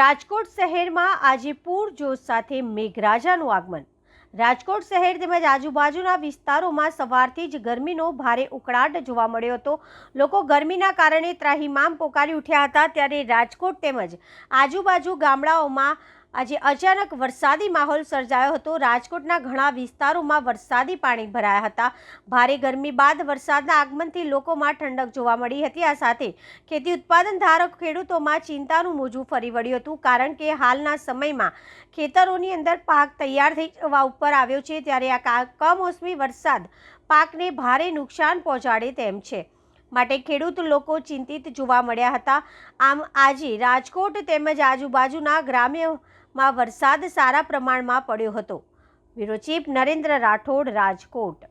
રાજકોટ શહેરમાં આજે પૂરજોશ સાથે મેઘરાજાનું આગમન। રાજકોટ શહેર તેમજ આજુબાજુના વિસ્તારોમાં સવારથી જ ગરમીનો ભારે ઉકળાટ જોવા મળ્યો હતો। લોકો ગરમીના કારણે ત્રાહિમામ પોકારી ઉઠ્યા હતા। ત્યારે રાજકોટ તેમજ આજુબાજુ ગામડાઓમાં આજે અચાનક વરસાદી માહોલ સર્જાયો હતો। રાજકોટના ઘણા વિસ્તારોમાં વરસાદી પાણી ભરાયા હતા। ભારે ગરમી બાદ વરસાદના આગમનથી લોકોમાં ઠંડક જોવા મળી હતી। આ સાથે ખેતી ઉત્પાદન ધારક ખેડૂતોમાં ચિંતાનું મોજું ફરી વળ્યું હતું, કારણ કે હાલના સમયમાં ખેતરોની અંદર પાક તૈયાર થઈ જવા ઉપર આવ્યો છે। ત્યારે આ કમોસમી વરસાદ પાકને ભારે નુકસાન પહોંચાડે તેમ છે, માટે ખેડૂત લોકો ચિંતિત જોવા મળ્યા હતા। આમ આજે રાજકોટ તેમજ આજુબાજુના ગ્રામ્યમાં વરસાદ સારા પ્રમાણમાં પડ્યો હતો। Bureau chief Narendra Rathod, Rajkot.